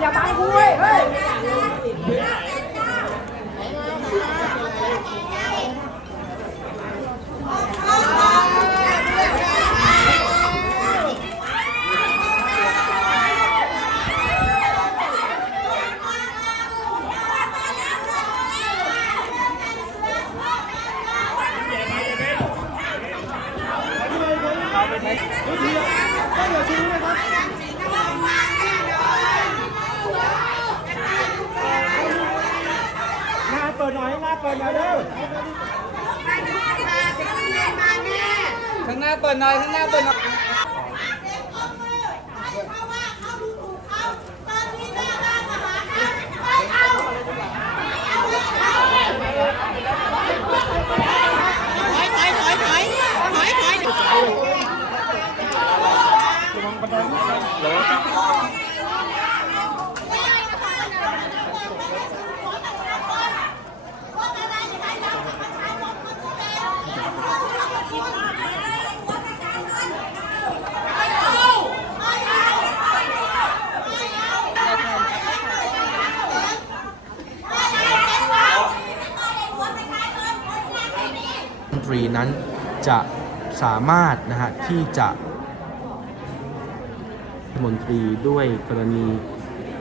อย่าบังกูเว้ยเฮ้ยไม่เดี๋ยวชิ้นนะครับ เปิดหน่อยงานเปิดหน่อยเร็วข้างหน้าเปิดหน่อยข้างหน้าเปิดหน่อยรัฐมน ดนตรีนั้นจะสามารถนะฮะที่จะมนตรีด้วยกรณี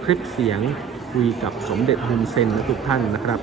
คลิปเสียงคุยกับสมเด็จฮุนเซนทุกท่านนะครับ